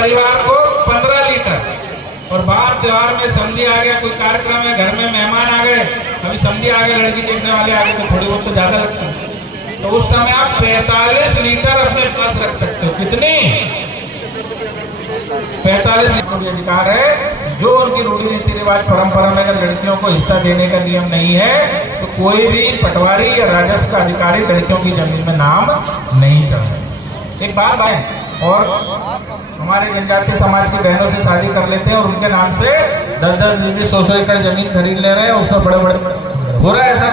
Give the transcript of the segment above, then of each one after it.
परिवार को 15 लीटर। और बाहर त्योहार में समझी आ गया, कोई कार्यक्रम है, घर में मेहमान आ गए, अभी समझी आ गए, लड़की देखने वाले आ गए, तो थोड़ी बहुत तो ज्यादा लगता है, तो उस समय आप 45 लीटर अपने पास रख सकते हो। कितनी? 45 लीटर का अधिकार है। जो उनकी रूढ़ी रीति रिवाज परंपरा में अगर लड़कियों को हिस्सा देने का नियम नहीं है तो कोई भी पटवारी या राजस्व का अधिकारी लड़कियों की जमीन में नाम नहीं चढ़ाए। एक बात है, और हमारे जनजातीय समाज की बहनों से शादी कर लेते हैं और उनके नाम से 10-10, 20-20, 100 एकड़ जमीन खरीद ले रहे हैं, उसमें बड़े बड़े हो रहा है ऐसा।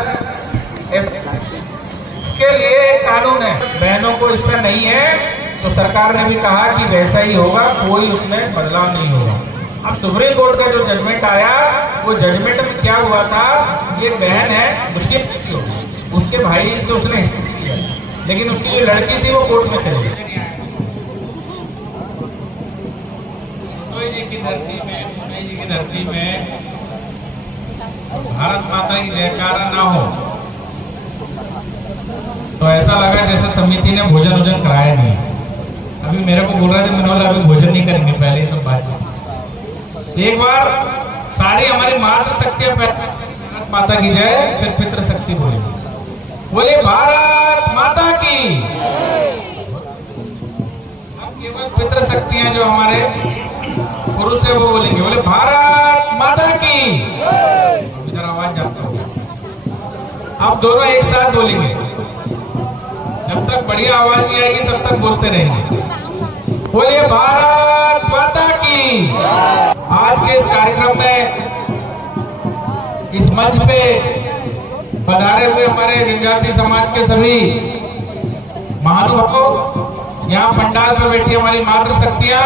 इसके लिए एक कानून है, बहनों को हिस्सा नहीं है तो सरकार ने भी कहा कि वैसा ही होगा, कोई उसमें बदलाव नहीं होगा। अब सुप्रीम कोर्ट का जो जजमेंट आया, वो जजमेंट में क्या हुआ था, ये बहन है, उसकी बेटी होगी, उसके भाई से उसने हिस्सा किया, लेकिन उसकी जो लड़की थी वो कोर्ट में चली गई। जी की धरती में, पुणे जी की धरती में भारत माता की जयकारा ना हो तो ऐसा लगा जैसे समिति ने भोजन कराया नहीं। अभी मेरे को बोल रहे थे मनोज अभी भोजन नहीं करेंगे, पहले ही सब बात। एक बार सारी हमारी मातृ शक्तियां, भारत माता की जय, फिर पितृ शक्ति बोले भारत माता की। अब केवल पितृ शक्तियां जो हमारे पुरुष है वो बोलेंगे, बोले भारत माता की। इधर आवाज जाता होगा। अब दोनों एक साथ बोलेंगे, जब तक बढ़िया आवाज नहीं आएगी तब तक बोलते रहेंगे, बोलिए भारत माता की। आज के इस कार्यक्रम में, इस मंच पे पधारे हुए हमारे जनजातीय समाज के सभी महानुभावों, यहाँ पंडाल पर बैठी हमारी मातृ शक्तियां,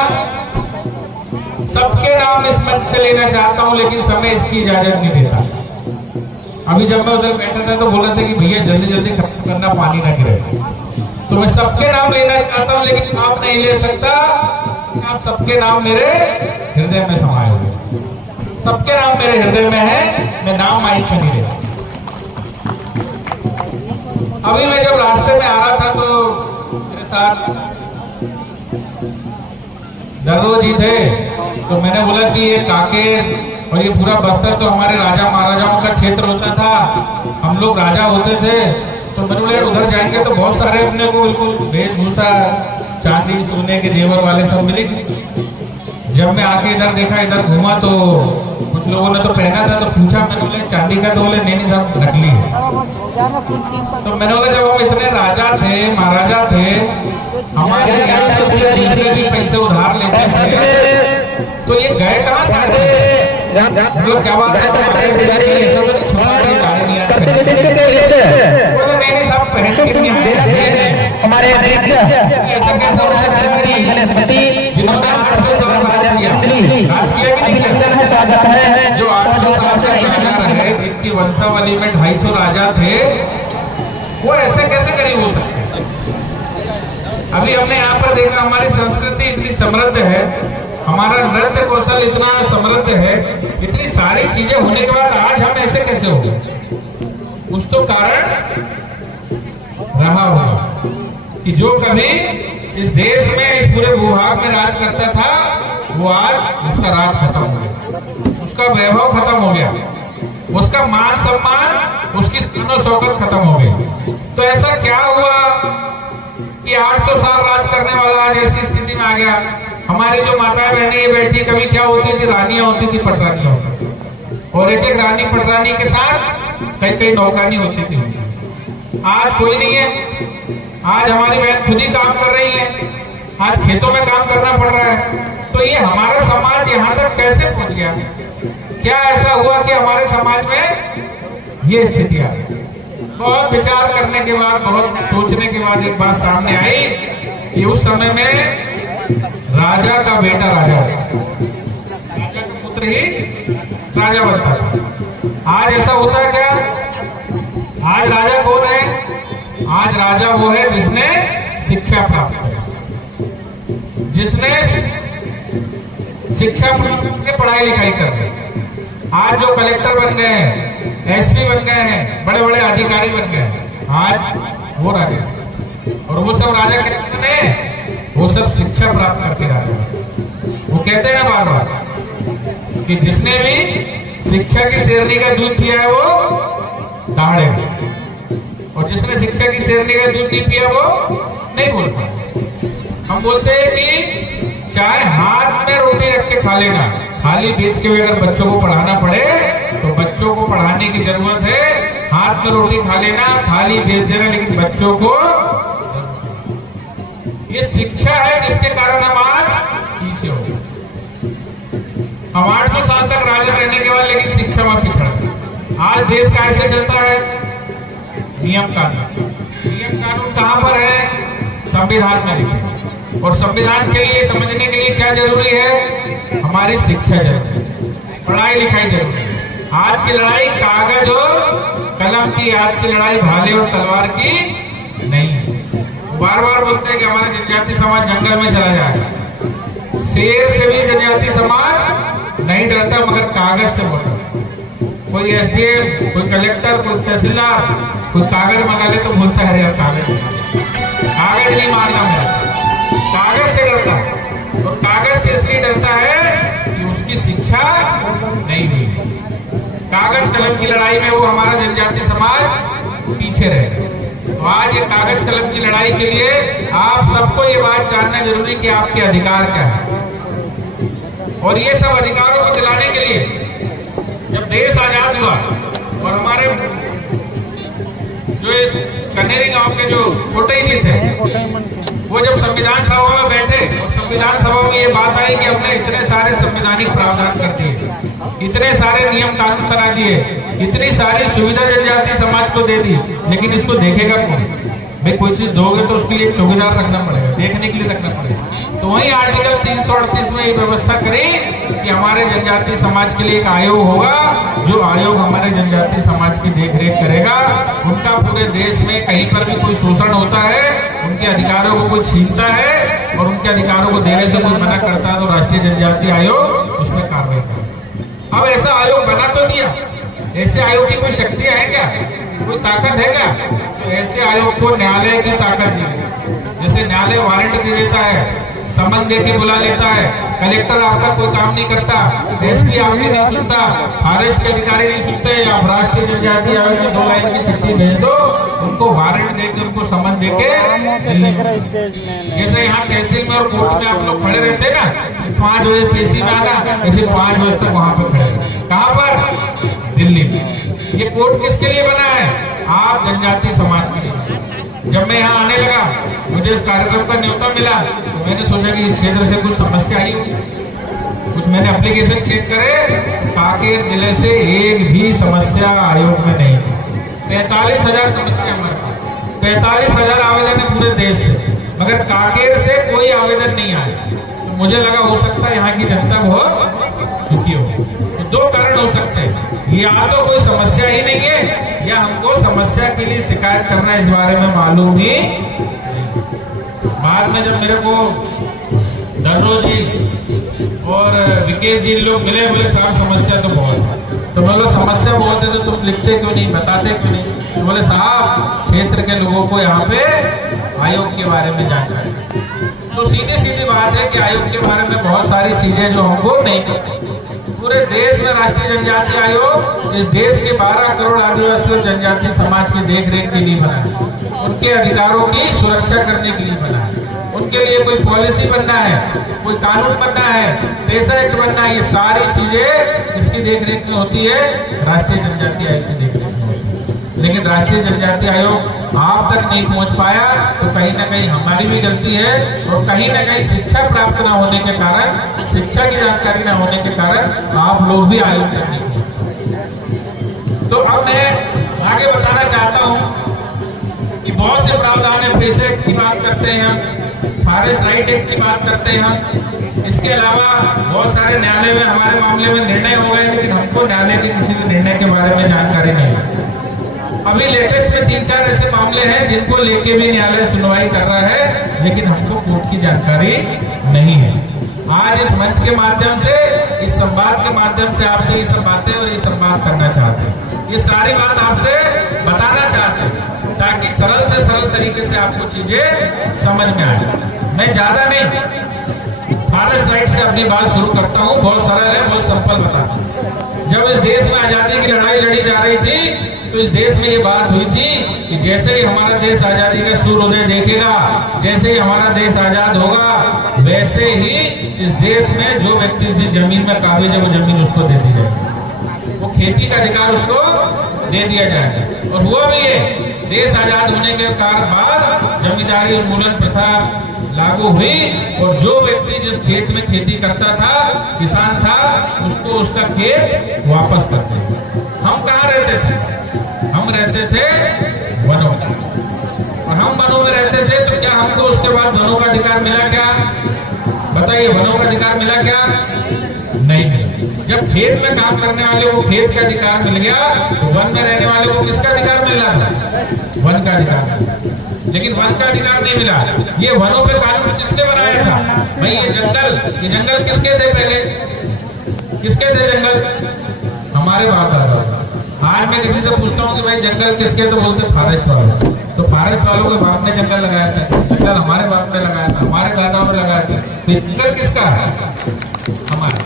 सबके नाम इस मंच से लेना चाहता हूं, लेकिन समय इसकी इजाजत नहीं देता। अभी जब मैं उधर बैठा था तो बोल रहे थे कि भैया जल्दी जल्दी खत्म करना, पानी ना गिरे। तो मैं सबके नाम लेना चाहता हूं, लेकिन आप नहीं ले सकता। आप सबके नाम मेरे हृदय में समाये हुए, सबके नाम मेरे हृदय में है, मैं नाम माइक में नहीं लेता। अभी मैं जब रास्ते में आ रहा था तो मेरे साथ दर्रो जी थे, तो मैंने बोला कि ये कांकेर और ये पूरा बस्तर तो हमारे राजा महाराजाओं का क्षेत्र होता था, हम लोग राजा होते थे, तो मैंने बोला उधर जाएंगे तो बहुत सारे अपने को बिल्कुल वेशभूषा, चांदी सोने के जेवर वाले सब मिलेंगे। जब मैं आके इधर देखा, इधर घूमा, तो कुछ लोगों ने तो पहना था, तो पूछा, मैंने बोले चांदी का, तो बोले नहीं साहब नकली है। तो मैंने बोला जब हम इतने राजा थे, महाराजा थे, हमारे यहाँ से दूसरे भी पैसे उधार लेते थे, तो ये गए कहाँ से? मतलब क्या बात है, नहीं साहब पहले हमारे ऐसा कैसा जो 800 है, इनकी वंशावली में 250 राजा थे, वो ऐसे कैसे करीब हो सकते? अभी हमने यहाँ पर देखा, हमारी संस्कृति इतनी समृद्ध है, हमारा नृत्य कौशल इतना समृद्ध है, इतनी सारी चीजें होने के बाद आज हम ऐसे कैसे हो गए? कुछ तो कारण रहा होगा कि जो कभी इस देश में, इस पूरे भूभाग में राज करता था, वो आज उसका राज खत्म हो गया, उसका वैभव खत्म हो गया, उसका मान सम्मान, उसकी शौकत खत्म हो गई। तो ऐसा क्या हुआ कि 800 साल राज करने वाला आज ऐसी स्थिति में आ गया? हमारी जो माताएं बहनें ये बैठी, कभी क्या होती थी, रानियां होती थी, पटरानियां होती थी, और एक एक रानी पटरानी के साथ कई कई नौकरानी होती थी। आज कोई नहीं है। आज हमारी बहन खुद ही काम कर रही है, आज खेतों में काम करना पड़ रहा है। तो ये हमारा समाज यहाँ तक कैसे पहुंच गया? क्या ऐसा हुआ कि हमारे समाज में ये स्थिति आ गई? बहुत विचार करने के बाद, बहुत सोचने के बाद एक बात सामने आई कि उस समय में राजा का बेटा राजा का पुत्र ही राजा बनता था। आज ऐसा होता है क्या? आज राजा कौन है? आज राजा वो है जिसने शिक्षा प्राप्त की, जिसने शिक्षा प्राप्त करके पढ़ाई लिखाई कर ली। आज जो कलेक्टर बन गए हैं, एसपी बन गए हैं, बड़े बड़े अधिकारी बन गए हैं, आज वो राजा। और वो सब राजा कहते हैं, वो सब शिक्षा प्राप्त करके राजा। कहते हैं ना बार बार कि जिसने भी शिक्षा की शेरनी का दूध पिया है वो दहाड़े, और जिसने शिक्षा की शेरनी का दूध नहीं पिया वो नहीं बोल पाता। हम बोलते हैं कि चाहे हाथ में रोटी रख के खा लेना, थाली बेच के भी अगर बच्चों को पढ़ाना पड़े तो बच्चों को पढ़ाने की जरूरत है। हाथ में रोटी खा लेना, थाली बेच देना, लेकिन बच्चों को, ये शिक्षा है जिसके कारण हम आज पीछे हो गए। हम 800 साल तक राजा रहने के बाद लेकिन शिक्षा में पिछड़। आज देश का ऐसे चलता है, नियम कानून। नियम कानून कहां पर है? संविधान में लिखे। और संविधान के लिए समझने के लिए क्या जरूरी है? हमारी शिक्षा जरूरी है, पढ़ाई लिखाई जरूरी है। आज की लड़ाई कागज और कलम की, आज की लड़ाई भाले और तलवार की नहीं है। बार बार बोलते हैं कि हमारा जनजाति समाज जंगल में चला जाए। शेर से भी जनजाति समाज नहीं डरता, मगर कागज से बोलता। कोई एसडीएम, कोई कलेक्टर, कोई तहसीलदार कोई कागज मंगा ले तो बोलता है यार कागज नहीं मारना, मेरा कागज से डरता है। और कागज से इसलिए डरता है कि उसकी शिक्षा नहीं हुई। कागज कलम की लड़ाई में वो हमारा जनजाति समाज पीछे रहे। तो आज ये कागज कलम की लड़ाई के लिए आप सबको ये बात जानना जरूरी कि आपके अधिकार क्या है। और ये सब अधिकारों को दिलाने के लिए जब देश आजाद हुआ और हमारे जो इस कन्हेरी गांव के जो कोटई जी थे, वो जब संविधान सभा में बैठे और संविधान सभा में ये बात आई कि हमने इतने सारे संवैधानिक प्रावधान कर दिए, इतने सारे नियम कानून बना दिए, इतनी सारी सुविधा जनजाति समाज को दे दी, लेकिन इसको देखेगा कौन? भाई कोई चीज दोगे तो उसके लिए एक चौकीदार रखना पड़ेगा, देखने के लिए रखना पड़ेगा। तो वही आर्टिकल 338 में ये व्यवस्था करी कि हमारे जनजाति समाज के लिए एक आयोग होगा, जो आयोग हमारे जनजाति समाज की देखरेख करेगा। उनका पूरे देश में कहीं पर भी कोई शोषण होता है, उनके अधिकारों को कोई छीनता है और उनके अधिकारों को देने से कोई मना करता है तो राष्ट्रीय जनजाति आयोग उसमें कार्रवाई करेगा। अब ऐसा आयोग बना तो दिया, ऐसे आयोग की कोई शक्तियां हैं क्या? कोई ताकत है क्या? तो ऐसे आयोग को न्यायालय की ताकत दी। जैसे न्यायालय वारंट दे देता है, समन दे के बुला लेता है, कलेक्टर आपका कोई काम नहीं करता, एसपी आपकी नहीं सुनता, फॉरेस्ट के अधिकारी नहीं सुनते, आप राष्ट्रीय जनजाति आयोग की 2 लाइन की चिट्ठी भेज दो, उनको वारंट दे के, उनको समन दे के। जैसे यहाँ तहसील में और कोर्ट में आप लोग खड़े रहते ना, 5 बजे पेशी में आना, ऐसे 5 बजे तक वहां पर खड़े। कहाँ पर? दिल्ली में। ये कोर्ट किसके लिए बना है? आप जनजाति समाज के लिए। जब मैं यहाँ आने लगा, मुझे इस कार्यक्रम का न्योता मिला, तो मैंने सोचा कि इस क्षेत्र से कुछ समस्या आई होगी। कुछ मैंने एप्लीकेशन चेक करे, कांकेर जिले से एक भी समस्या आयोग में नहीं। 43,000 समस्या हमारे पास, 43,000 आवेदन है पूरे देश से, मगर कांकेर से कोई आवेदन नहीं आया। तो मुझे लगा हो सकता है यहाँ की जनता बहुत दुखी हो। तो 2 कारण हो सकते हैं, या तो कोई समस्या ही नहीं है, या हमको समस्या के लिए शिकायत करना इस बारे में मालूम ही। बाद में जब मेरे को धर्रो जी और विकेश जी लोग मिले, बोले साहब समस्या तो बहुत है। तो बोलो समस्या बहुत है तो तुम लिखते क्यों नहीं, बताते क्यों नहीं? तो बोले साहब क्षेत्र के लोगों को यहाँ पे आयोग के बारे में जानकारी। तो सीधी सीधी बात है कि आयोग के बारे में बहुत सारी चीजें जो हमको नहीं पता। पूरे देश में राष्ट्रीय जनजाति आयोग इस देश के 12 करोड़ आदिवासी और जनजाति समाज की देखरेख के लिए बना है, उनके अधिकारों की सुरक्षा करने के लिए बना है। उनके लिए कोई पॉलिसी बनना है, कोई कानून बनना है, पेशा एक्ट बनना है, ये सारी चीजें इसकी देखरेख में होती है, राष्ट्रीय जनजाति आयोग की देखरेख में होती है। लेकिन राष्ट्रीय जनजाति आयोग आप तक नहीं पहुंच पाया, तो कहीं ना कहीं हमारी भी गलती है, और कहीं ना कहीं शिक्षा प्राप्त न होने के कारण, शिक्षा की जानकारी न होने के कारण आप लोग भी आयोग तक नहीं पहुंचे। तो अब मैं आगे बताना चाहता हूं कि बहुत से प्रावधान है, पेशा एक्ट की बात करते हैं, फॉरेस्ट राइट एक्ट की बात करते हैं। इसके अलावा बहुत सारे न्यायालय में हमारे मामले में निर्णय हो गए, लेकिन हमको न्यायालय के किसी भी निर्णय के बारे में जानकारी नहीं है। अभी लेटेस्ट में 3-4 ऐसे मामले हैं जिनको लेके भी न्यायालय सुनवाई कर रहा है, लेकिन हमको कोर्ट की जानकारी नहीं है। आज इस मंच के माध्यम से, इस संवाद के माध्यम से आपसे ये सब बातें और ये सब बात करना चाहते हैं, ये सारी बात आपसे बताना चाहते हैं, ताकि सरल से सरल तरीके से आपको चीजें समझ में आए। मैं ज्यादा नहीं, फॉरेस्ट राइट से अपनी बात शुरू करता हूँ। बहुत सरल है, बहुत सिंपल बताता हूँ। जब इस देश में आजादी की लड़ाई लड़ी जा रही थी तो इस देश में ये बात हुई थी कि जैसे ही हमारा देश आजादी का सूर्योदय देखेगा, जैसे ही हमारा देश आजाद होगा, वैसे ही इस देश में जो व्यक्ति जिस जमीन में काबिज है वो जमीन उसको दे दी जाएगी, वो खेती का अधिकार उसको दे दिया जाएगा। और हुआ भी है। देश आजाद होने के बाद जमींदारी उन्मूलन प्रथा लागू हुई और जो व्यक्ति जिस खेत में खेती करता था, किसान था, उसको उसका खेत वापस करते थे। हम कहाँ रहते थे? हम रहते थे वनों में, और हम वनों में रहते थे तो क्या हमको उसके बाद वनों का अधिकार मिला क्या? बताइए, वनों का अधिकार मिला क्या? नहीं मिला। जब खेत में काम करने वाले को खेत का अधिकार मिल गया तो वन में रहने वाले को किसका अधिकार मिल रहा था? वन का अधिकार। लेकिन वन का अधिकार नहीं मिला। ये वनों पे कानून किसने बनाया था? भाई ये जंगल किसके थे? पहले किसके थे जंगल? हमारे बाप दादा। आज मैं किसी से पूछता हूँ कि भाई जंगल किसके, तो बोलते फॉरेस्ट वालों। तो फॉरेस्ट वालों के बाप ने जंगल लगाया था, जंगल हमारे बाप ने लगाया था, हमारे दादाओं ने लगाया था। तो जंगल किसका है? हमारा।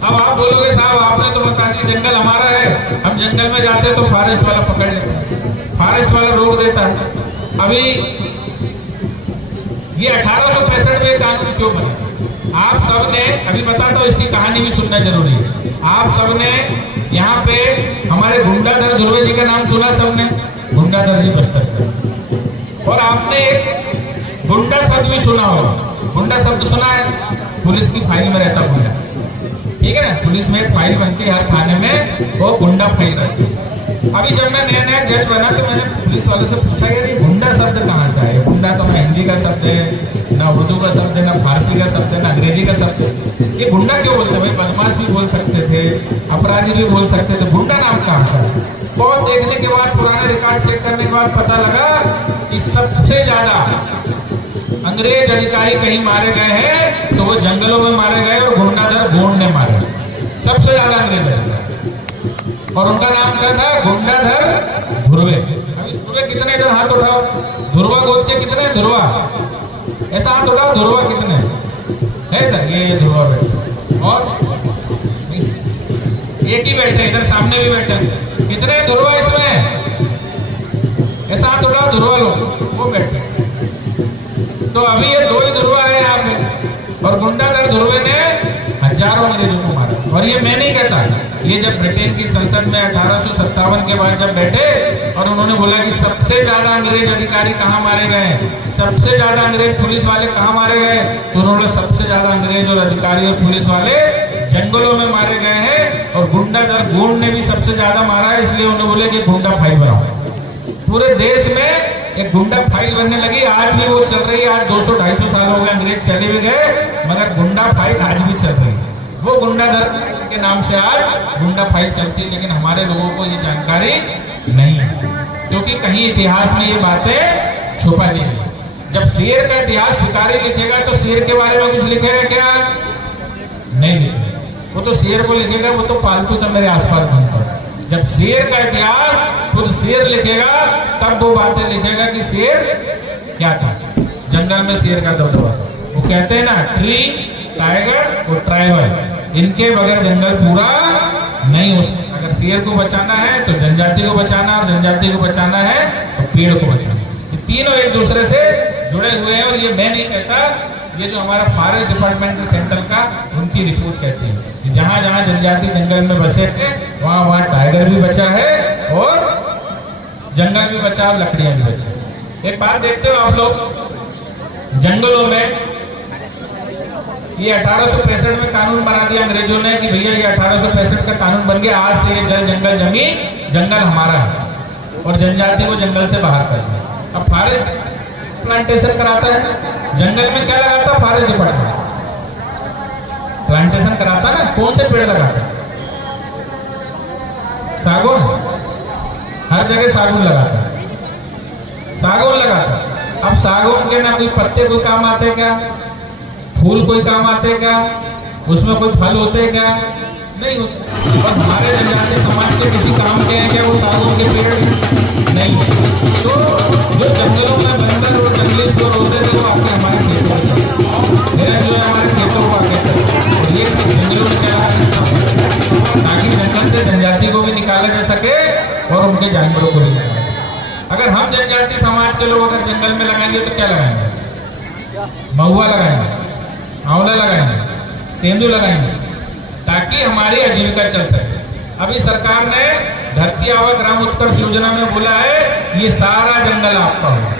अब आप बोलोगे साहब आपने तो बता दिया जंगल हमारा है, हम जंगल में जाते तो फॉरेस्ट वाला पकड़ लेता है, फॉरेस्ट वाला रोक देता है। अभी ये 1865 में कानून क्यों बना? आप सबने, अभी बताता हूँ, इसकी कहानी भी सुनना जरूरी है। आप सबने यहाँ पे हमारे गुंडाधर ध्रुवे जी का नाम सुना? सबने गुंडाधर जी बस्तर का। और आपने एक गुंडा शब्द भी सुना होगा। गुंडा शब्द सुना है? पुलिस की फाइल में रहता गुंडा, ठीक है ना? पुलिस में एक फाइल बनती है हर थाने में, वो गुंडा फाइल रहती है। अभी जब मैं नया जज बना तो मैंने पुलिस वालों से पूछा यार ये गुंडा शब्द कहाँ से आया? गुंडा तो ना हिंदी का शब्द है, ना उर्दू का शब्द है, ना फारसी का शब्द है, ना अंग्रेजी का शब्द है। ये गुंडा क्यों बोलते? भाई बदमाश भी बोल सकते थे, अपराधी भी बोल सकते थे, गुंडा नाम कहाँ से आया? बहुत देखने के बाद, पुराने रिकॉर्ड चेक करने के बाद पता लगा कि सबसे ज्यादा अंग्रेज अधिकारी कहीं मारे गए हैं तो वो जंगलों में मारे गए और गुंडाधर गोंड ने मारे, सबसे ज्यादा अंग्रेज अधिकारी। और उनका नाम क्या था? गुंडाधर ध्रुवे। अभी ध्रुवे कितने? इधर हाथ उठाओ। ध्रुवा गोद के कितने? ध्रुवा ऐसा हाथ उठाओ। ध्रुवा कितने है? इधर ये ध्रुवा बैठे और एक ही बैठे, इधर सामने भी बैठे। कितने ध्रुवा इसमें? ऐसा हाथ उठाओ। ध्रुवा लोग वो बैठे। तो अभी ये दो ही ध्रुवा है यहाँ पे। और गुंडाधर ध्रुवे ने हजारों अंग्रेजों को मारा। और ये मैं नहीं कहता, ये जब ब्रिटेन की संसद में 1857 के बाद जब बैठे और उन्होंने बोला कि सबसे ज्यादा अंग्रेज अधिकारी कहाँ मारे गए हैं, सबसे ज्यादा अंग्रेज पुलिस वाले कहाँ मारे गए, तो उन्होंने सबसे ज्यादा अंग्रेज और अधिकारी और पुलिस वाले जंगलों में मारे गए हैं। और गुंडाधर गोंड ने भी सबसे ज्यादा मारा है, इसलिए उन्होंने बोले कि गुंडा फाइल बनाओ। पूरे देश में एक गुंडा फाइल बनने लगी। आज भी वो चल रही है। आज 200-250 साल हो गए, अंग्रेज चले भी गए, मगर गुंडा फाइल आज भी चल रही है। वो गुंडाधर के नाम से आज गुंडा फाइल चलती है। लेकिन हमारे लोगों को ये जानकारी नहीं है, क्योंकि कहीं इतिहास में ये बातें छुपा दी गई। जब शेर का इतिहास शिकारी लिखेगा तो शेर के बारे में कुछ लिखेगा क्या? नहीं लिखेगा। वो तो शेर को लिखेगा, वो तो पालतू था मेरे आसपास घूमता। जब शेर का इतिहास खुद शेर लिखेगा तब वो बातें लिखेगा कि शेर क्या था, जंगल में शेर का दबदबा। वो कहते हैं ना, ट्री, टाइगर और ट्राइबल, इनके बगैर जंगल पूरा नहीं हो सकता। अगर शेर को बचाना है तो जनजाति को बचाना, और जनजाति को बचाना है तो पेड़ को बचाना। ये तीनों एक दूसरे से जुड़े हुए हैं। और ये मैं नहीं कहता, ये जो हमारा फॉरेस्ट डिपार्टमेंट सेंट्रल का, उनकी रिपोर्ट कहती है कि जहां जहां जनजाति जंगल में बसे थे वहां वहां टाइगर भी बचा है और जंगल भी बचा और लकड़ियां भी बची। एक बात देखते हो आप लोग, जंगलों में ये 1865 में कानून बना दिया अंग्रेजों ने कि भैया ये 1865 का कानून बन गया, आज से ये जंगल जमीन जंगल हमारा है और जनजाति को जंगल से बाहर कर दिया। अब फॉरेस्ट प्लांटेशन कराता है, जंगल में क्या लगाता? फॉरेस्ट डिपार्टमेंट प्लांटेशन कराता ना। कौन से पेड़ लगाता? सागौन, हर जगह सागौन लगाता, सागौन लगाता। अब सागौन के ना कोई पत्ते कोई काम आते क्या? फूल कोई काम आते क्या? उसमें कोई फल होते क्या? नहीं होते। और हमारे जनजातीय समाज के किसी काम के हैं क्या वो सागौन के पेड़? नहीं। तो जो जंगलों में बंदर और जंगली सुअर होते थे वो आके हमारे खेतों में, मेरा जो है हमारे खेतों को आके और ये जंगलों में क्या ताकि जंगल से जनजाति को भी निकाला जा सके और उनके जानवरों को भी निकाला। अगर हम जनजाति समाज के लोग अगर जंगल में लगाएंगे तो क्या लगाएंगे? महुआ लगाएंगे, आंवला लगाएंगे, तेंदू लगाएंगे, ताकि हमारी आजीविका चल सके। अभी सरकार ने धरती आबा ग्राम उत्कर्ष योजना में बोला है ये सारा जंगल आपका होगा,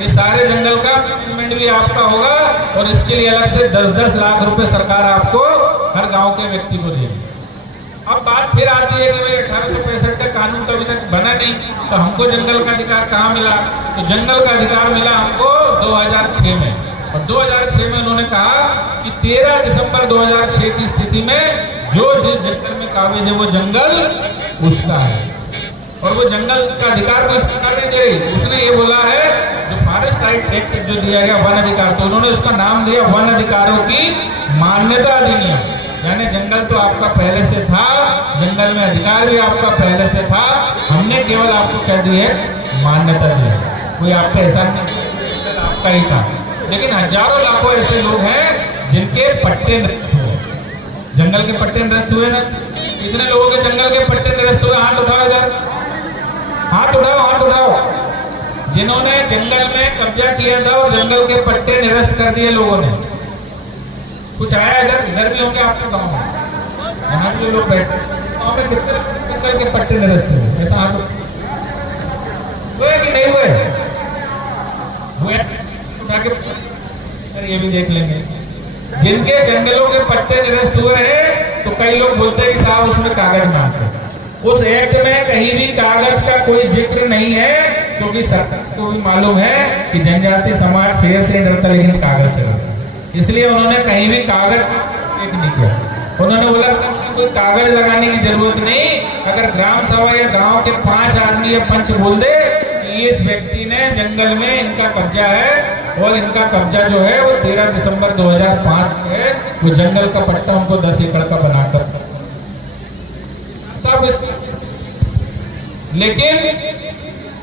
ये सारे जंगल का मैनेजमेंट भी आपका होगा और इसके लिए अलग से 10-10 लाख रुपए सरकार आपको हर गांव के व्यक्ति को देगी। अब बात फिर आती है कि भाई 1865 का कानून तो अभी तक बना नहीं, तो हमको जंगल का अधिकार कहाँ मिला? तो जंगल का अधिकार मिला हमको 2006 में, और 2006 में उन्होंने कहा कि 13 दिसंबर 2006 की स्थिति में जो जिस जंगल में काबिज है वो जंगल उसका है, और वो जंगल का अधिकार कोई सरकार नहीं दे रही। उसने ये बोला है जो फॉरेस्ट राइट एक्ट जो दिया गया वन अधिकार, तो उन्होंने उसका नाम दिया वन अधिकारों की मान्यता अधिनियम। यानी जंगल तो आपका पहले से था, जंगल में अधिकार भी आपका पहले से था, हमने केवल आपको कह दी है मान्यता दी है, कोई आपका एहसान नहीं, आपका ही था। लेकिन हजारों लाखों ऐसे लोग हैं जिनके पट्टे निरस्त हुए, जंगल के पट्टे निरस्त हुए ना। कितने लोगों के जंगल के पट्टे निरस्त हुए? हाथ उठाओ इधर, हाथ उठाओ, हाथ उठाओ। जिन्होंने जंगल में कब्जा किया था और जंगल के पट्टे निरस्त कर दिए लोगों ने, कुछ आया इधर? इधर भी होंगे आपके गाँव में, यहाँ जो लोग बैठे गाँव में कितने जंगल के पट्टे निरस्त हुए? ऐसा हाथ हुए कि नहीं हुए? हुए, ये भी देख लेंगे। जिनके जंगलों के पट्टे निरस्त हुए हैं तो कई लोग बोलते हैं कि साहब उसमें कागज मांगते, उस एक्ट में कहीं भी कागज का कोई जिक्र नहीं है, क्योंकि सरकार को भी मालूम है कि जनजाति समाज शेर से डरता लेकिन कागज से डरता, इसलिए उन्होंने कहीं भी कागज नहीं किया। उन्होंने बोला कोई कागज लगाने की जरूरत नहीं, अगर ग्राम सभा या गांव के 5 आदमी या पंच बोल दे कि इस व्यक्ति ने जंगल में इनका कब्जा है और इनका कब्जा जो है वो 13 दिसंबर 2005 में है, वो जंगल का पट्टा उनको 10 एकड़ का बनाकर सब। लेकिन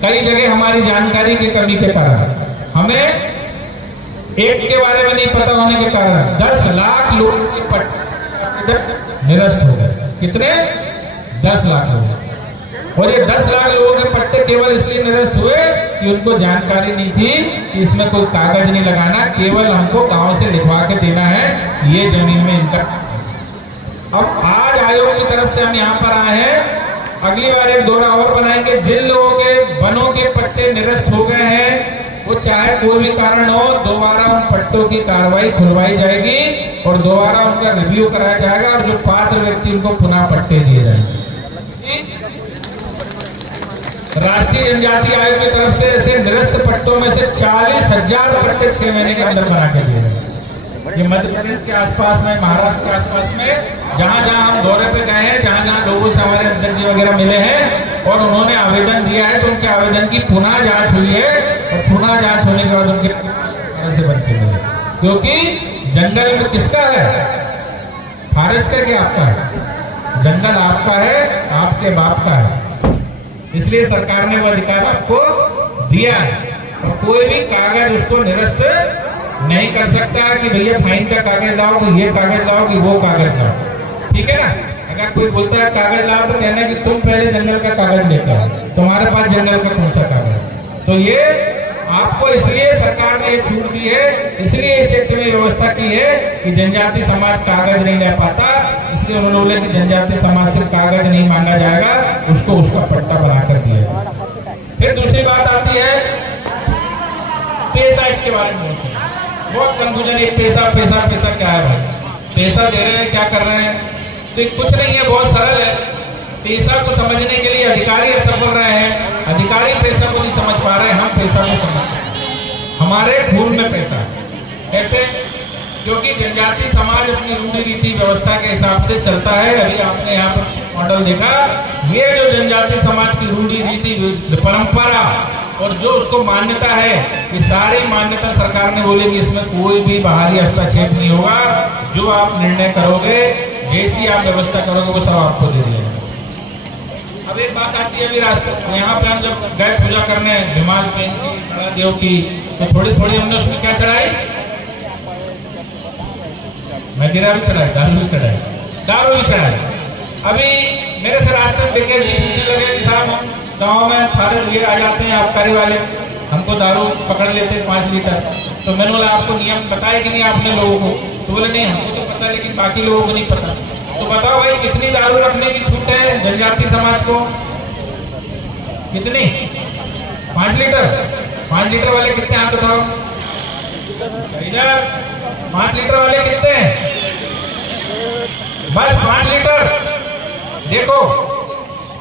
कई जगह हमारी जानकारी की कमी के कारण, हमें एक के बारे में नहीं पता होने के कारण 10 लाख लोगों के पट्टे निरस्त हो गए। कितने? 10 लाख लोग। और ये 10 लाख लोगों के पट्टे केवल इसलिए निरस्त हुए कि उनको जानकारी नहीं थी कि इसमें कोई कागज नहीं लगाना, केवल हमको गांव से लिखवा के देना है ये जमीन में इनका। अब आज आयोग की तरफ से हम यहाँ पर आए हैं, अगली बार एक दौरा और बनाएंगे। जिन लोगों के वनों के पट्टे निरस्त हो गए हैं वो चाहे कोई भी कारण हो, दोबारा उन पट्टों की कार्रवाई खुलवाई जाएगी और दोबारा उनका रिव्यू कराया जाएगा और जो पात्र व्यक्ति उनको पुनः पट्टे दिए जाएंगे। राष्ट्रीय जनजाति आयोग की तरफ से ऐसे निरस्त पट्टों में से 40,000 पट्टे 6 महीने के अंदर बना के दिए गए। ये मध्य प्रदेश के आसपास में, महाराष्ट्र के आसपास में जहां जहां हम दौरे पे गए हैं, जहां जहां लोगों से हमारे अध्यक्ष जी वगैरह मिले हैं और उन्होंने आवेदन दिया है, तो उनके आवेदन की पुनः जांच हुई है और पुनः जांच होने के बाद उनके से बनते मिले। क्योंकि जंगल में किसका है? फॉरेस्ट का क्या आपका है? जंगल आपका है, आपके बाप का है, इसलिए सरकार ने वो अधिकार आपको दिया है और कोई भी कागज उसको निरस्त नहीं कर सकता कि भैया फाइन का कागज लाओ, कि ये कागज लाओ, कि वो कागज लाओ। ठीक है ना? अगर कोई बोलता है कागज लाओ तो कहना कि तुम पहले जंगल का कागज लेकर आओ, तुम्हारे पास जंगल का कौन सा कागज? तो ये आपको इसलिए सरकार ने ये छूट दी है, इसलिए इस एक्ट में व्यवस्था की है कि जनजाति समाज कागज नहीं ले पाता, इसलिए उन्होंने बोले कि जनजाति समाज से कागज नहीं मांगा जाएगा, उसको उसका पट्टा बनाकर दिया। फिर दूसरी बात आती है पैसा एक्ट के बारे में। बहुत कंफ्यूजन है, पैसा पैसा पैसा क्या है भाई? पैसा दे रहे हैं, क्या कर रहे हैं? तो कुछ नहीं है, बहुत सरल है। पैसा को समझने के लिए अधिकारी असफल रहे हैं, अधिकारी पैसा को नहीं समझ पा रहे हैं, हम पैसा को समझ रहे हैं। हमारे खून में पैसा कैसे? क्योंकि जनजाति समाज अपनी रूढ़ी रीति व्यवस्था के हिसाब से चलता है। अभी आपने यहाँ पर मॉडल देखा, ये जो जनजाति समाज की रूढ़ी रीति परंपरा और जो उसको मान्यता है, ये सारी मान्यता सरकार ने बोली कि इसमें कोई भी बाहरी हस्तक्षेप नहीं होगा, जो आप निर्णय करोगे, जैसी आप व्यवस्था करोगे वो सब आपको दे दिया। अब एक बात आती है अभी रास्ते यहाँ पे हम जब गए पूजा करने हिमाल की देव की, तो थोड़ी थोड़ी हमने उसमें क्या चढ़ाई, मदिरा भी चढ़ाई, दारू भी चढ़ाई। अभी मेरे से रास्ते में विकेट जी पूछने लगे कि साहब हम गाँव में फारे लिए आ जाते हैं आबकारी वाले, हमको दारू पकड़ लेते हैं 5 लीटर। तो मैंने बोला आपको नियम बताया कि नहीं आपने लोगों को? तो बोले नहीं हमको तो पता है लेकिन बाकी लोगों को नहीं पता। तो बताओ भाई कितनी दारू रखने की छूट है जनजाति समाज को? कितनी? 5 लीटर। 5 लीटर वाले कितने हाथ उठाओ इधर। 5 लीटर वाले कितने? बस 5 लीटर। देखो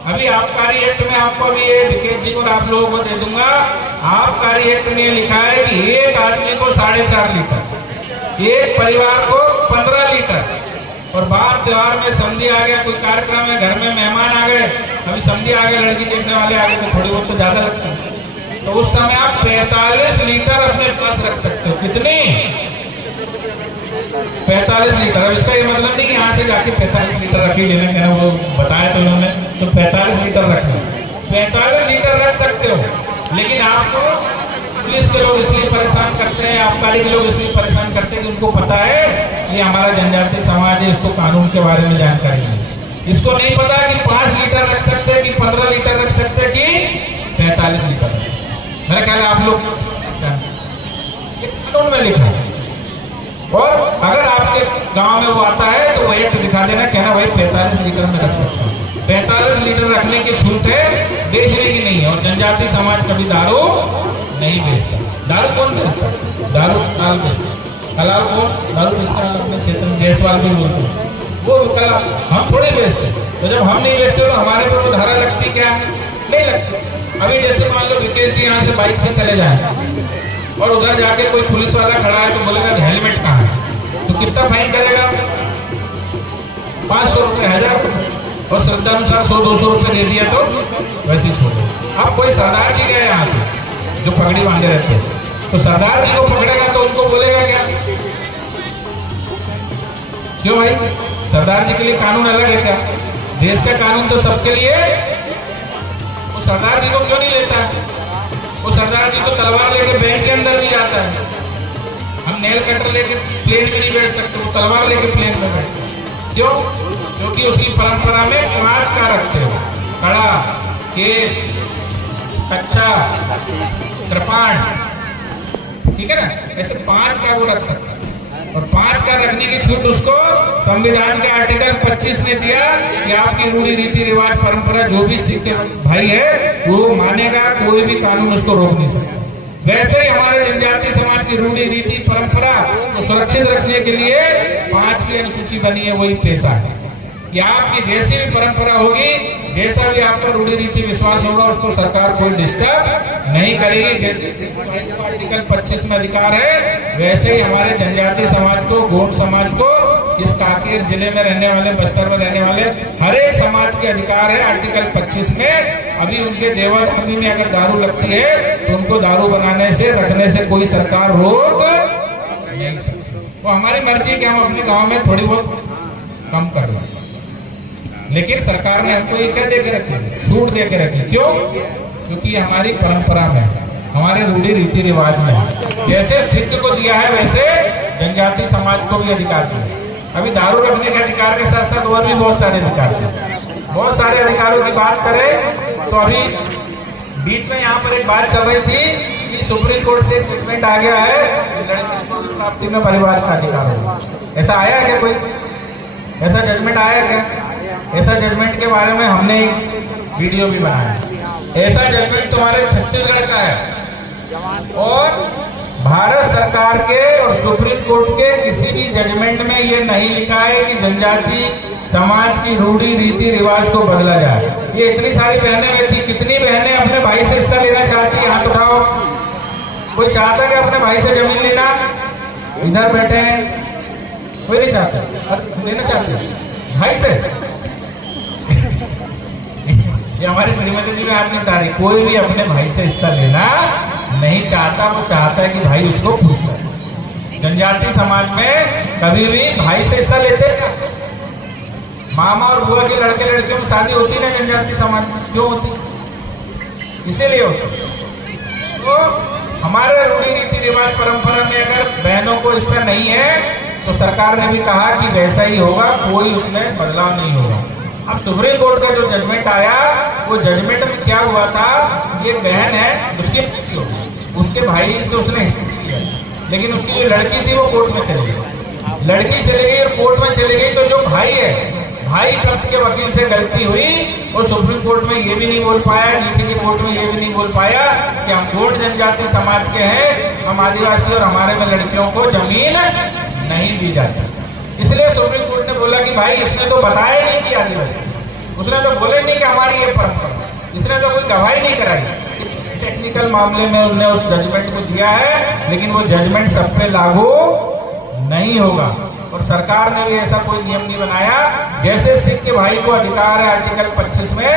अभी आबकारी एक्ट में आपको अभी ये विकेट जी को आप लोगों को दे दूंगा। आबकारी एक्ट में लिखा है कि एक आदमी को 4.5 लीटर, एक परिवार को 15 लीटर। और बार त्योहार में समझी आ गया, कोई कार्यक्रम है, घर में मेहमान आ गए, अभी समझी आ गए, लड़की देखने वाले आ गए, तो थोड़ी बहुत तो ज्यादा लगता है। तो उस समय आप 45 लीटर अपने पास रख सकते हो। कितनी? 45 लीटर। अब इसका ये मतलब नहीं कि यहाँ से जाके 45 लीटर रख ही लेना, मैंने वो बताया तो उन्होंने, तो 45 लीटर रखना। 45 लीटर रख सकते हो, लेकिन आपको पुलिस के लोग इसलिए परेशान करते हैं, आबकारी के लोग इसलिए परेशान करते हैं कि उनको पता है ये हमारा जनजातीय समाज है, इसको कानून के बारे में जानकारी है। इसको नहीं पता कि 5 लीटर रख सकते हैं कि 15 लीटर रख सकते हैं कि 45 लीटर। मेरा ख्याल है आप लोग कानून में लिखा है। और अगर आपके गांव में वो आता है तो वो एक्ट दिखा देना, कहना भाई 45 लीटर में रख सकते हैं। 45 लीटर रखने की छूट है, बेचने की नहीं है। और जनजाति समाज कभी दारू नहीं बेचता। दारू कौन बेचता? दारू हलाल बेचता। हलाल कौन? दारू बेचता है अपने क्षेत्र में, देशवाल भी बोलते हैं वो कला, हम थोड़े बेचते। तो जब हम नहीं बेचते तो हमारे पर तो धारा लगती क्या? नहीं लगती। अभी जैसे मान लो विकेश जी यहाँ से बाइक से चले जाए और उधर जाके कोई पुलिस वाला खड़ा है तो बोलेगा हेलमेट कहाँ है, तो कितना फाइन करेगा? 500 रुपये, 1000 रुपये। और श्रद्धा अनुसार 100-200 रुपये दे दिया तो वैसे ही छोड़ो। अब कोई सरदार जी गए यहाँ से जो पगड़ी बांधे रहते हैं, तो सरदार जी को पकड़ेगा तो उनको बोलेगा क्या? क्यों भाई? सरदार जी के लिए कानून अलग है क्या? देश का कानून तो सबके लिए। वो सरदार जी को क्यों नहीं लेता? वो सरदार जी तो तलवार लेके बैंक के अंदर भी जाता है। हम नेल कटर लेके प्लेन में नहीं बैठ सकते, वो तलवार लेके प्लेन में बैठते हैं। क्यों? क्योंकि उसकी परंपरा में 5 का रखते हो, कड़ा, केस, कच्चा, कृपाण, ठीक है ना? ऐसे 5 का वो रख सकते। और 5 का रखने की छूट उसको संविधान के आर्टिकल 25 ने दिया कि आपकी रूढ़ी रीति रिवाज परंपरा जो भी सिख भाई है वो मानेगा, कोई भी कानून उसको रोक नहीं सकता। वैसे ही हमारे जनजातीय समाज की रूढ़ी रीति परंपरा को सुरक्षित रखने के लिए 5वीं अनुसूची बनी है, वही पेशा है कि आपकी जैसी भी परंपरा होगी, जैसा भी आपका रूढ़ी रीति विश्वास होगा, उसको सरकार कोई डिस्टर्ब नहीं करेगी। जैसे आर्टिकल 25 में अधिकार है, वैसे ही हमारे जनजातीय समाज को, गोंड समाज को, इस कांकेर जिले में रहने वाले, बस्तर में रहने वाले हर एक समाज के अधिकार है आर्टिकल 25 में। अभी उनके देवल में अगर दारू लगती है तो उनको दारू बनाने से, रखने से कोई सरकार रोक नहीं सकती। तो हमारी मर्जी कि हम अपने गाँव में थोड़ी बहुत कम कर लें, लेकिन सरकार ने हमको ये क्या दे के रखी? छूट दे के रखी। क्यों? क्योंकि हमारी परंपरा में, हमारे रूढ़ी रीति रिवाज में जैसे सिख को दिया है वैसे जनजाति समाज को भी अधिकार दिया। अभी दारू रखने के अधिकार के साथ साथ और भी बहुत सारे अधिकार हैं। बहुत सारे अधिकारों की बात करें तो अभी बीच में यहाँ पर एक बात चल रही थी कि सुप्रीम कोर्ट से जजमेंट आ गया है लड़की को प्राप्ति में परिवार का अधिकार होगा। ऐसा आया क्या? कोई ऐसा जजमेंट आया क्या? ऐसा जजमेंट के बारे में हमने एक वीडियो भी बनाया। ऐसा जजमेंट तुम्हारे छत्तीसगढ़ का है और भारत सरकार के और सुप्रीम कोर्ट के किसी भी जजमेंट में ये नहीं लिखा है कि जनजाति समाज की रूढ़ी रीति रिवाज को बदला जाए। ये इतनी सारी बहनें में थी, कितनी बहनें अपने भाई से हिस्सा लेना चाहती? हाथ उठाओ। कोई चाहता कि अपने भाई से जमीन लेना? इधर बैठे हैं, कोई नहीं चाहता। लेना चाहते भाई से? ये हमारी श्रीमती जी में हाथ नहीं उठा रही। कोई भी अपने भाई से हिस्सा लेना नहीं चाहता, वो चाहता है कि भाई उसको खुश करे। जनजाति समाज में कभी भी भाई से हिस्सा लेते हैं? मामा और बुआ के लड़के लड़कियों में शादी होती है ना जनजाति समाज में, क्यों होती? इसीलिए होती। तो हमारे रूढ़ी रीति रिवाज परंपरा में अगर बहनों को हिस्सा नहीं है तो सरकार ने भी कहा कि वैसा ही होगा, कोई उसमें बदलाव नहीं होगा। अब सुप्रीम कोर्ट का जो जजमेंट आया, वो जजमेंट में क्या हुआ था, ये बहन है, उसकी बेटी होगी, उसके भाई से उसने हिस्सा किया, लेकिन उसकी जो लड़की थी वो कोर्ट में चली गई। लड़की चली गई और कोर्ट में चली गई, तो जो भाई है, भाई पक्ष के वकील से गलती हुई और सुप्रीम कोर्ट में ये भी नहीं बोल पाया, नीचे की कोर्ट में ये भी नहीं बोल पाया कि हम गोंड जनजाति समाज के हैं, हम आदिवासी और हमारे में लड़कियों को जमीन नहीं दी जाती। इसलिए सुप्रीम कोर्ट ने बोला कि भाई इसने तो बताया नहीं कि आदिवासी, उसने तो बोले नहीं कि हमारी ये परंपरा, इसने तो कोई गवाही नहीं कराई। टेक्निकल मामले में उसने उस जजमेंट को दिया है, लेकिन वो जजमेंट सब पे लागू नहीं होगा। और सरकार ने भी ऐसा कोई नियम नहीं बनाया। जैसे सिख के भाई को अधिकार है आर्टिकल 25 में,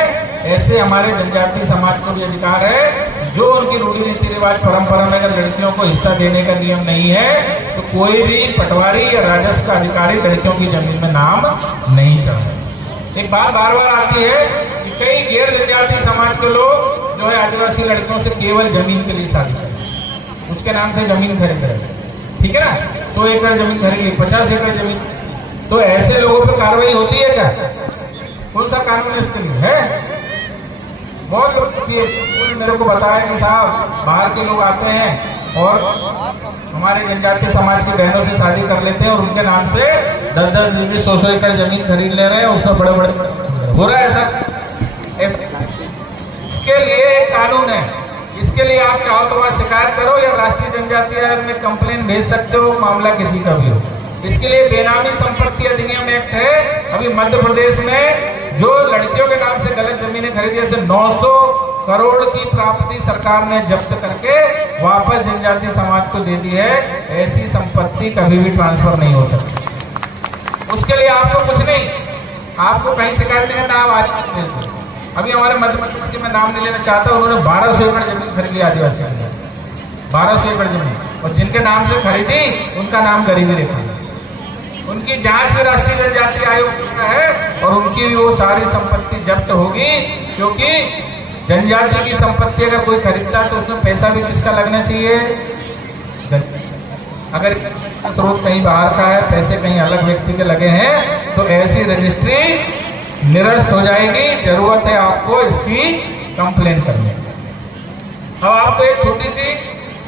ऐसे हमारे जनजातीय समाज को भी अधिकार है। जो उनकी रूढ़ी रीति रिवाज परंपरा में अगर लड़कियों को हिस्सा देने का नियम नहीं है तो कोई भी पटवारी या राजस्व का अधिकारी लड़कियों की जमीन में नाम नहीं चढ़ाए। एक बात बार बार आती है कि कई गैर जनजातीय समाज के लोग जो है आदिवासी लड़कियों से केवल जमीन के लिए शादी करें, उसके नाम से जमीन खरीद रहे, ठीक है ना, 100 एकड़ जमीन खरीद ली, 50 एकड़ जमीन, तो ऐसे लोगों पर कार्रवाई होती है क्या? कौन सा कानून इसके लिए है? बहुत लोग मेरे को बताया कि साहब बाहर के लोग आते हैं और हमारे जनजातीय समाज की बहनों से शादी कर लेते हैं और उनके नाम से 10-10, 20-20, 100 एकड़ जमीन खरीद ले रहे हैं, उसमें बड़े बड़े हो रहा है ऐसा। इसके लिए एक कानून है, इसके लिए आप चाहो तो वहां शिकायत करो या राष्ट्रीय जनजातीय आयोग में कंप्लेन भेज सकते हो, मामला किसी का भी हो। इसके लिए बेनामी संपत्ति अधिनियम एक्ट है। अभी मध्य प्रदेश में जो लड़कियों के नाम से गलत जमीनें खरीदी, जैसे 900 करोड़ की प्राप्ति सरकार ने जब्त करके वापस जनजातीय समाज को दे दी है। ऐसी संपत्ति कभी भी ट्रांसफर नहीं हो सकती। उसके लिए आपको कुछ नहीं, आपको कहीं शिकायत नहीं करना, आप अभी हमारे मध्य प्रदेश के मैं नाम नहीं लेना चाहता, उन्होंने 1200 एकड़ जमीन खरीद ली आदिवासी ने, 1200 एकड़ जमीन, और जिनके नाम से खरीदी उनका नाम गरीबी रेखा। उनकी जांच भी राष्ट्रीय जनजातीय आयोग का है और उनकी भी वो सारी संपत्ति जब्त होगी, क्योंकि जनजाति की संपत्ति अगर कोई खरीदता है तो उसमें पैसा भी किसका लगना चाहिए? अगर स्रोत कहीं बाहर का है, पैसे कहीं अलग व्यक्ति के लगे हैं, तो ऐसी रजिस्ट्री निरस्त हो जाएगी। जरूरत है आपको इसकी कंप्लेन करने की। अब आपको एक छोटी सी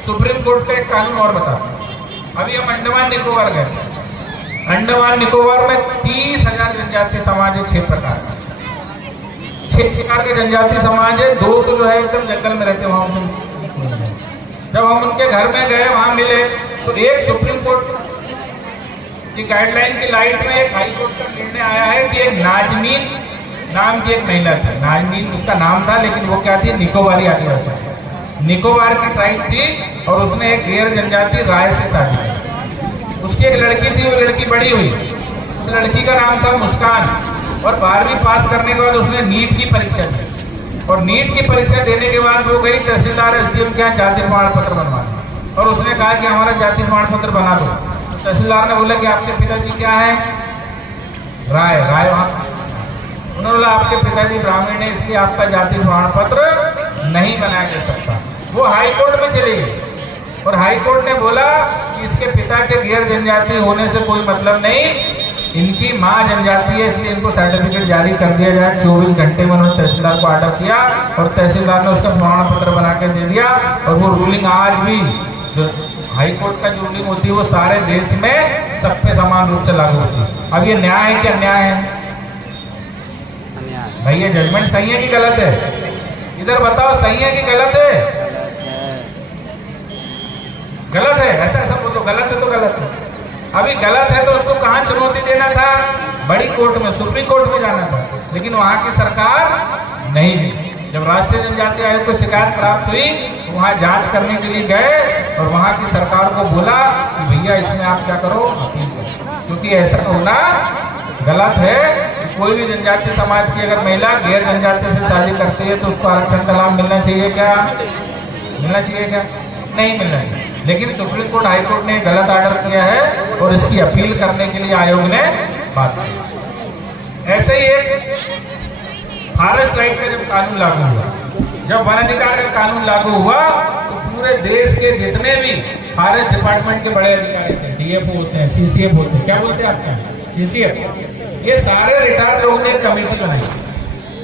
सुप्रीम कोर्ट का एक कानून और बताता हूं। अभी हम अंडमान निकोबार गए, अंडमान निकोबार में 30,000 जनजातीय समाज है, 6 प्रकार के जनजातीय समाज है। 2 तो जो है एकदम जंगल में रहते, वहां जब हम उनके घर में गए, वहां मिले, तो एक सुप्रीम कोर्ट की गाइडलाइन की लाइट में एक हाई कोर्ट का निर्णय आया है कि एक नाजमीन नाम की एक महिला थी, नाजमीन उसका नाम था, लेकिन वो क्या थी? निकोबारी आदिवासी, निकोबार की ट्राइब थी, और उसने एक गैर जनजातीय राय से शादी की। उसकी एक लड़की थी, वो लड़की बड़ी हुई, उस लड़की का नाम था मुस्कान, और 12वीं पास करने के बाद उसने नीट की परीक्षा दी, और नीट की परीक्षा देने के बाद वो गई तहसीलदार SDM के यहाँ जाति प्रमाण पत्र बनवाने, और उसने कहा कि हमारा जाति प्रमाण पत्र बना दो। तहसीलदार ने बोला कि आपके पिताजी क्या है? राय वहां। उन्होंने बोला आपके पिताजी ब्राह्मण है, इसलिए आपका जाति प्रमाण पत्र नहीं बनाया जा सकता। वो हाई कोर्ट में चली गई और हाई कोर्ट ने बोला कि इसके पिता के गैर जनजातीय होने से कोई मतलब नहीं, इनकी माँ जनजातीय है, इसलिए इनको सर्टिफिकेट जारी कर दिया जाए। 24 घंटे में उन्होंने तहसीलदार को ऑर्डर किया और तहसीलदार ने उसका प्रमाण पत्र बना के दे दिया। और वो रूलिंग आज भी, जो हाई कोर्ट का जो रूलिंग होती है, वो सारे देश में सब पे समान रूप से लागू होती है। अब ये न्याय है कि अन्याय है? भाई ये जजमेंट सही है कि गलत है? इधर बताओ, सही है कि गलत है? गलत है। ऐसा बोलो, गलत है तो गलत है। अभी गलत है तो उसको कहां चुनौती देना था? बड़ी कोर्ट में, सुप्रीम कोर्ट में जाना था, लेकिन वहां की सरकार नहीं दी। जब राष्ट्रीय जनजातीय आयोग को शिकायत प्राप्त हुई तो वहां जांच करने के लिए गए और वहां की सरकार को बोला कि भैया इसमें आप क्या करो, अपील करो, क्योंकि ऐसा होना गलत है। कोई भी जनजातीय समाज की अगर महिला गैर जनजातीय से शादी करती है तो उसको आरक्षण का लाभ मिलना चाहिए क्या? मिलना चाहिए क्या? नहीं मिलना चाहिए। लेकिन सुप्रीम कोर्ट, हाई कोर्ट ने गलत ऑर्डर किया है और इसकी अपील करने के लिए आयोग ने बात की। ऐसे ही एक फॉरेस्ट राइट का जब कानून लागू हुआ, जब वन अधिकार का कानून लागू हुआ, तो पूरे देश के जितने भी फॉरेस्ट डिपार्टमेंट के बड़े अधिकारी थे, डीएफओ होते हैं, सीसीएफ होते हैं, क्या बोलते हैं आपके सीसीएफ, ये सारे रिटायर्ड लोगों ने कमेटी बनाई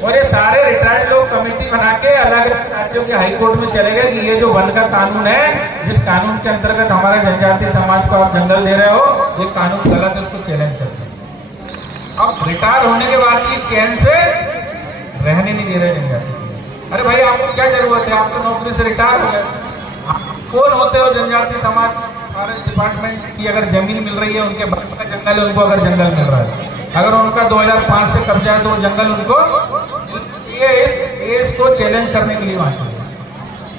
और ये सारे रिटायर्ड लोग कमेटी बना के अलग अलग राज्यों के हाईकोर्ट में चले गए कि ये जो वन का कानून है, जिस कानून के अंतर्गत हमारे जनजातीय समाज को आप जंगल दे रहे हो, ये कानून गलत है, उसको चैलेंज करते हैं। अब रिटायर होने के बाद भी चैन से रहने नहीं दे रहे जनजाति। अरे भाई आपको क्या जरूरत है, आप तो नौकरी से रिटायर हो गए, कौन होते हो जनजातीय समाज फॉरेस्ट डिपार्टमेंट की अगर जमीन मिल रही है, उनके बगल का जंगल है, उनको अगर जंगल मिल रहा है, अगर उनका 2005 से कब्जा है तो वो जंगल उनको, ये इसको चैलेंज करने के लिए वहां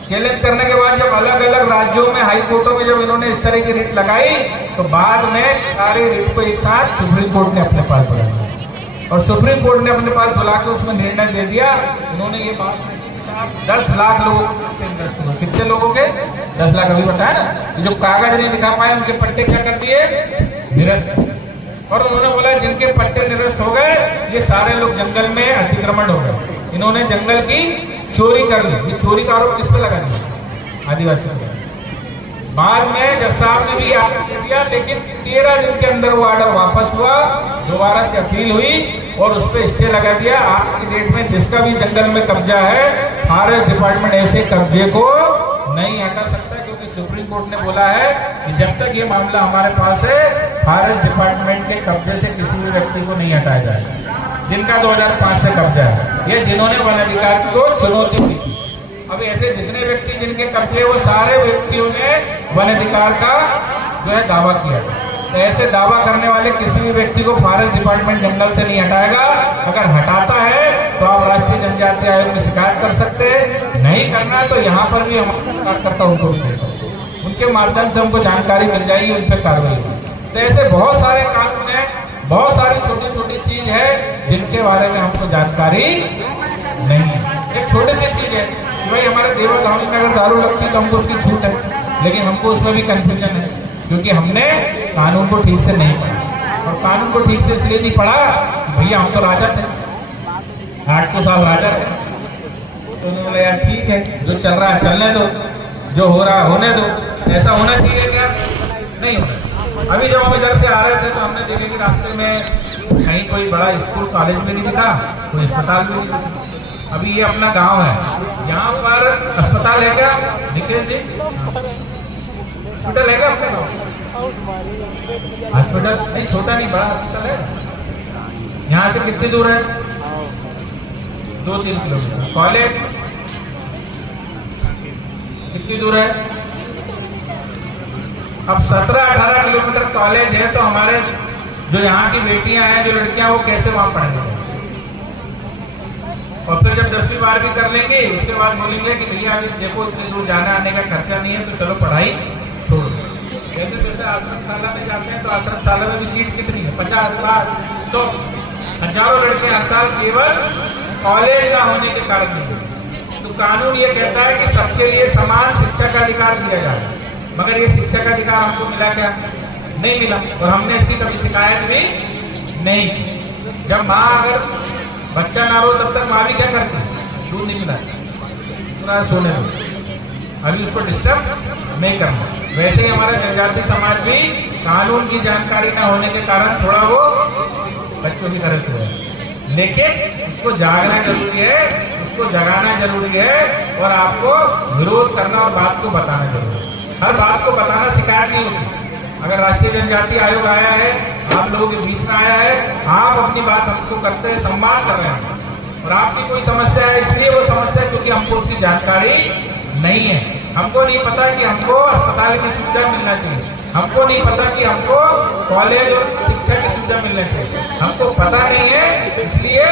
चैलेंज करने के बाद जब अलग अलग राज्यों में हाई कोर्टों में जब इन्होंने इस तरह की रिट लगाई, तो बाद में सारे रिट को एक साथ सुप्रीम कोर्ट ने अपने पास बुलाया और सुप्रीम कोर्ट ने अपने पास बुला के उसमें निर्णय दे दिया। इन्होंने ये बात 10 लाख लोगों के इन्वेस्ट हुए, कितने लोगों के 10 लाख, अभी बताया ना, जो कागज नहीं दिखा पाए उनके पट्टे क्या कर दिए, निरस्त। और उन्होंने बोला जिनके पट्टे निरस्त हो गए, ये सारे लोग जंगल में अतिक्रमण हो गए, इन्होंने जंगल की चोरी कर ली। ये चोरी का आरोप किस पे लगा दिया, आदिवासियों पे। बाद में जज साहब ने भी आरोप दिया, लेकिन 13 दिन के अंदर वो ऑर्डर वापस हुआ, दोबारा से अपील हुई और उस पर स्टे लगा दिया। आज की डेट में जिसका भी जंगल में कब्जा है, फॉरेस्ट डिपार्टमेंट ऐसे कब्जे को नहीं हटा सकता, क्योंकि सुप्रीम कोर्ट ने बोला है कि जब तक ये मामला हमारे पास है, फॉरेस्ट डिपार्टमेंट के कब्जे से किसी भी व्यक्ति को नहीं हटाया जाएगा जिनका 2005 से कब्जा है, ये जिन्होंने वन अधिकार को चुनौती दी थी। अब ऐसे जितने व्यक्ति जिनके कब्जे, वो सारे व्यक्तियों ने वन अधिकार का जो है दावा किया। तो ऐसे दावा करने वाले किसी भी व्यक्ति को फॉरेस्ट डिपार्टमेंट जंगल से नहीं हटाएगा। अगर हटाता है तो आप राष्ट्रीय जनजातीय आयोग में शिकायत कर सकते हैं, नहीं करना है तो यहाँ पर भी हमारे कार्यकर्ता उनको भी दे सकते हैं, उनके माध्यम से हमको जानकारी मिल जाएगी, उन पर कार्रवाई होगी। तो ऐसे बहुत सारे कानून है, बहुत सारी छोटी छोटी चीज है जिनके बारे में हमको जानकारी नहीं है। एक छोटी सी चीज है कि भाई हमारे देवा धामी में अगर दारू लगती तो हमको उसकी छूट है, लेकिन हमको उसमें भी कंफ्यूजन है क्योंकि हमने कानून को ठीक से नहीं पढ़ा। और कानून को ठीक से इसलिए नहीं पढ़ा कि भैया हम तो राजा थे, 800 साल राजा रहे, तो उन्होंने बोला यार ठीक है, जो चल रहा है चलने दो, जो हो रहा है होने दो। ऐसा होना चाहिए क्या? नहीं होना। अभी जब हम इधर से आ रहे थे तो हमने देखे कि रास्ते में कहीं कोई बड़ा स्कूल कॉलेज भी नहीं दिखा, कोई अस्पताल भी नहीं दिखा। अभी ये अपना गांव है, यहाँ पर अस्पताल है क्या निखिल जी? हॉस्पिटल है क्या अपने गाँव? हॉस्पिटल नहीं, छोटा नहीं, बड़ा हॉस्पिटल है। यहाँ से कितनी दूर है? 2-3 किलोमीटर। कॉलेज कितनी दूर है? अब 17-18 किलोमीटर कॉलेज है, तो हमारे जो यहाँ की बेटियां हैं, जो लड़कियां, वो कैसे वहां पढ़ेंगे? और फिर जब 10वीं 12वीं कर लेंगे, उसके बाद बोलेंगे कि भैया अभी देखो इतनी दूर जाने आने का खर्चा नहीं है, तो चलो पढ़ाई छोड़ दो। जैसे जैसे आश्रमशाला में जाते हैं तो आश्रमशाला में भी सीट कितनी है? 50, 60, 100, हजारों लड़के हर साल केवल कॉलेज ना होने के कारण नहीं। तो कानून ये कहता है कि सबके लिए समान शिक्षा का अधिकार दिया जाए, मगर ये शिक्षा का अधिकार हमको मिला क्या? नहीं मिला। और हमने इसकी कभी शिकायत भी नहीं की। जब माँ अगर बच्चा ना रो तब तक माँ भी क्या करती? दूध नहीं मिला, पूरा सोने दो, अभी उसको डिस्टर्ब नहीं करना। वैसे ही हमारा जनजातीय समाज भी कानून की जानकारी न होने के कारण थोड़ा वो बच्चों की तरह सोया, लेकिन उसको जागना जरूरी है, उसको जगाना जरूरी है और आपको विरोध करना और बात को बताना जरूरी है। हर बात को बताना शिकायत नहीं होती। अगर राष्ट्रीय जनजातीय आयोग आया है, आप लोगों के बीच में आया है, आप अपनी बात हमको करते हैं, सम्मान कर रहे हैं, और आपकी कोई समस्या है, इसलिए वो समस्या क्योंकि हमको उसकी जानकारी नहीं है। हमको नहीं पता कि हमको अस्पताल की सुविधा मिलना चाहिए, हमको नहीं पता कि हमको कॉलेज और शिक्षा की सुविधा मिलना चाहिए, हमको पता नहीं है, इसलिए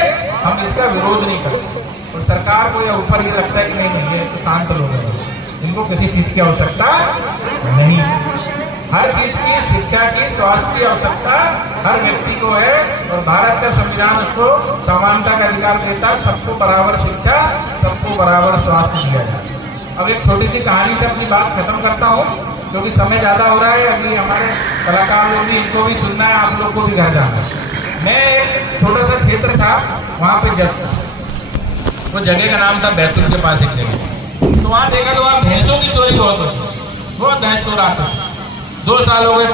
हम इसका विरोध नहीं करते। और सरकार को या ऊपर ये लगता है कि नहीं भैया तो शांत लोग हैं, इनको किसी चीज की आवश्यकता नहीं। हर चीज की, शिक्षा की, स्वास्थ्य की आवश्यकता हर व्यक्ति को है और भारत का संविधान उसको समानता का अधिकार देता है, सबको बराबर शिक्षा, सबको बराबर स्वास्थ्य दिया जाए। अब एक छोटी सी कहानी से अपनी बात खत्म करता हूँ क्योंकि समय ज्यादा हो रहा है। अभी हमारे कलाकार लोग भी, इनको भी सुनना है, आप लोग को भी घर जाना है। मैं एक छोटा सा क्षेत्र था, वहाँ पे जस्ट वो जगह का नाम था बैतूल के पास एक जगह। तो वहां देखा तो वहां भैंसों की चोरी बहुत होती, बहुत भैंस चोर आते। 2 साल हो गए,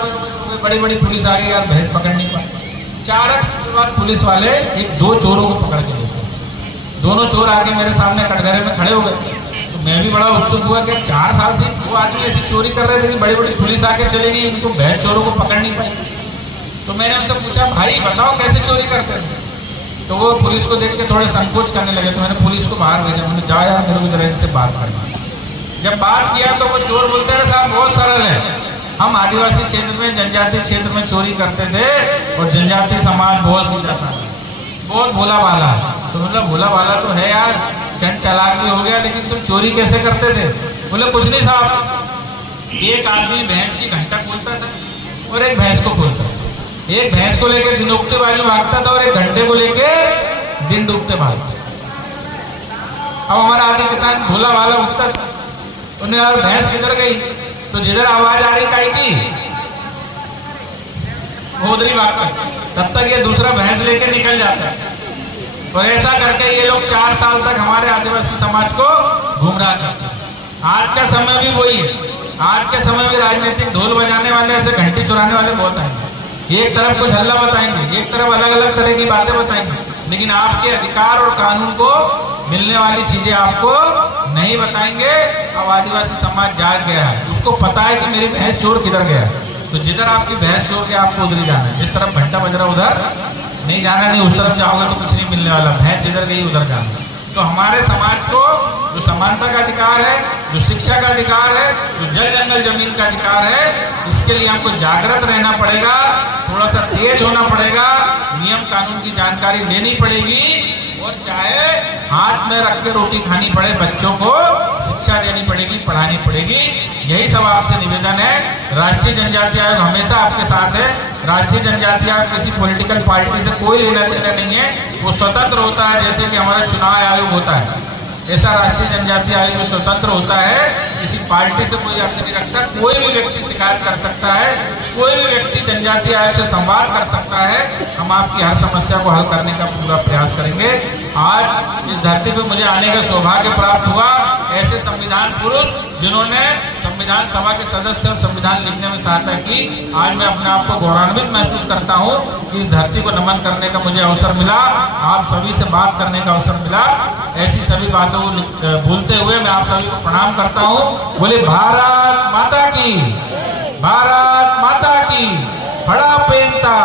बड़ी बड़ी पुलिस आ गई, यार भैंस पकड़ नहीं पाई। 4 के बाद पुलिस वाले 2 चोरों को पकड़ के लेते। दोनों चोर आके मेरे सामने कटघरे में खड़े हो गए। तो मैं भी बड़ा उत्सुक हुआ कि 4 साल से 2 आदमी ऐसी चोरी कर रहे थे कि बड़ी बड़ी पुलिस आके चले गई, इनको भैंस चोरों को पकड़ नहीं पाई। तो मैंने उनसे पूछा, भाई बताओ कैसे चोरी करते हैं? तो वो पुलिस को देख के थोड़े संकोच करने लगे। तो मैंने पुलिस को बाहर भेजा, मैंने जाओ यार मेरे को जरा इनसे बात करना। जब बात किया तो वो चोर बोलते हैं, साहब बहुत सरल है, हम आदिवासी क्षेत्र में, जनजातीय क्षेत्र में चोरी करते थे और जनजातीय समाज बहुत सीधा साधा, बहुत भोला भाला है। तो मतलब भोला भाला तो है यार, चंड चालाक भी हो गया, लेकिन तुम चोरी कैसे करते थे? बोले कुछ नहीं साहब, एक आदमी भैंस की घंटा खोलता था और एक भैंस को खोलता था। एक भैंस को लेकर दिन उगते बाजू भागता था और एक घंटे को लेकर दिन डूबते भागता। अब हमारा आदि किसान भोला भाला उठता था, उन्हें यार भैंस किधर गई? तो जिधर आवाज आ रही काई की उधर ही भागता, तब तक ये दूसरा भैंस लेके निकल जाता। और ऐसा करके ये लोग 4 साल तक हमारे आदिवासी समाज को गुमराह करते। आज का समय भी वही है, आज के समय में राजनीतिक ढोल बजाने वाले, ऐसे घंटी चुराने वाले बहुत आएंगे। एक तरफ कुछ हल्ला बताएंगे, एक तरफ अलग अलग तरह की बातें बताएंगे, लेकिन आपके अधिकार और कानून को मिलने वाली चीजें आपको नहीं बताएंगे। अब आदिवासी समाज जाग गया है, उसको पता है कि मेरी भैंस चोर किधर गया। तो जिधर आपकी भैंस चोर गया आपको उधर ही जाना है। जिस तरफ घंटा बज रहा उधर नहीं जाना, नहीं उस तरफ जाओगे तो कुछ नहीं मिलने वाला। भैंस जिधर गई उधर जाना। तो हमारे समाज को जो समानता का अधिकार है, जो शिक्षा का अधिकार है, जो जल जंगल जमीन का अधिकार है, इसके लिए हमको जागृत रहना पड़ेगा, थोड़ा सा तेज होना पड़ेगा, नियम कानून की जानकारी लेनी पड़ेगी और चाहे हाथ में रख के रोटी खानी पड़े, बच्चों को शिक्षा देनी पड़ेगी, पढ़ानी पड़ेगी। यही सब आपसे निवेदन है। राष्ट्रीय जनजातीय आयोग हमेशा आपके साथ है। राष्ट्रीय जनजातीय आयोग किसी पॉलिटिकल पार्टी से कोई लेना देना नहीं है, वो स्वतंत्र होता है। जैसे कि हमारा चुनाव आयोग होता है, ऐसा राष्ट्रीय जनजातीय आयोग स्वतंत्र होता है, किसी पार्टी से कोई आपत्ति नहीं रखता। कोई भी व्यक्ति शिकायत कर सकता है, कोई भी व्यक्ति जनजातीय आयोग से संवाद कर सकता है। हम आपकी हर समस्या को हल करने का पूरा प्रयास करेंगे। आज इस धरती पर मुझे आने का सौभाग्य प्राप्त हुआ, ऐसे संविधान पुरुष जिन्होंने संविधान सभा के सदस्य और संविधान लिखने में सहायता की। आज मैं अपने आप को गौरवान्वित महसूस करता हूँ कि इस धरती को नमन करने का मुझे अवसर मिला, आप सभी से बात करने का अवसर मिला। ऐसी सभी बातों को भूलते हुए मैं आप सभी को प्रणाम करता हूँ। बोले भारत माता की, भारत माता की। बड़ा पेंता